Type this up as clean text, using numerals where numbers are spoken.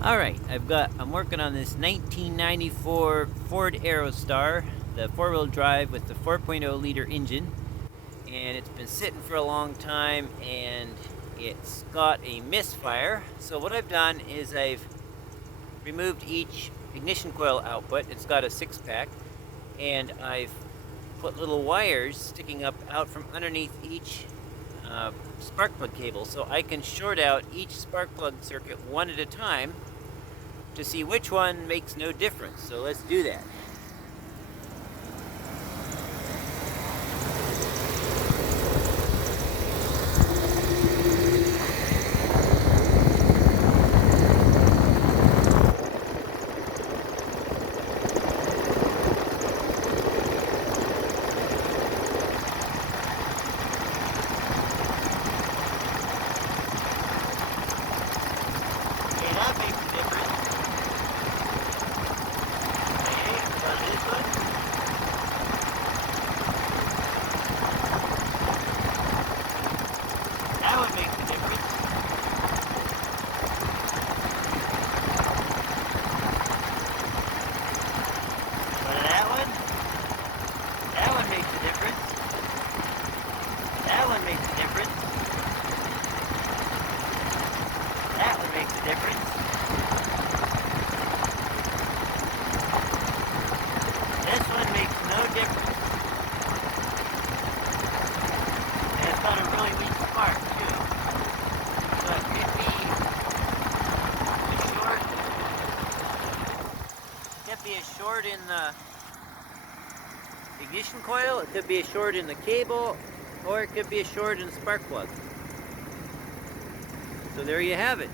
Alright, I'm working on this 1994 Ford Aerostar, the four-wheel drive with the 4.0 liter engine, and it's been sitting for a long time and it's got a misfire. So what I've done is I've removed each ignition coil output. It's got a 6-pack, and I've put little wires sticking up out from underneath each spark plug cable, so I can short out each spark plug circuit one at a time to see which one makes no difference. So let's do that. Okay, that makes a difference. Okay, so this one. That one makes a difference. But that one? That one makes a difference. That one makes a difference. That one makes a difference. This one makes no difference. And it's got a really weak spark too. So it could be a short in the ignition coil, it could be a short in the cable, or it could be a short in the spark plug. So there you have it.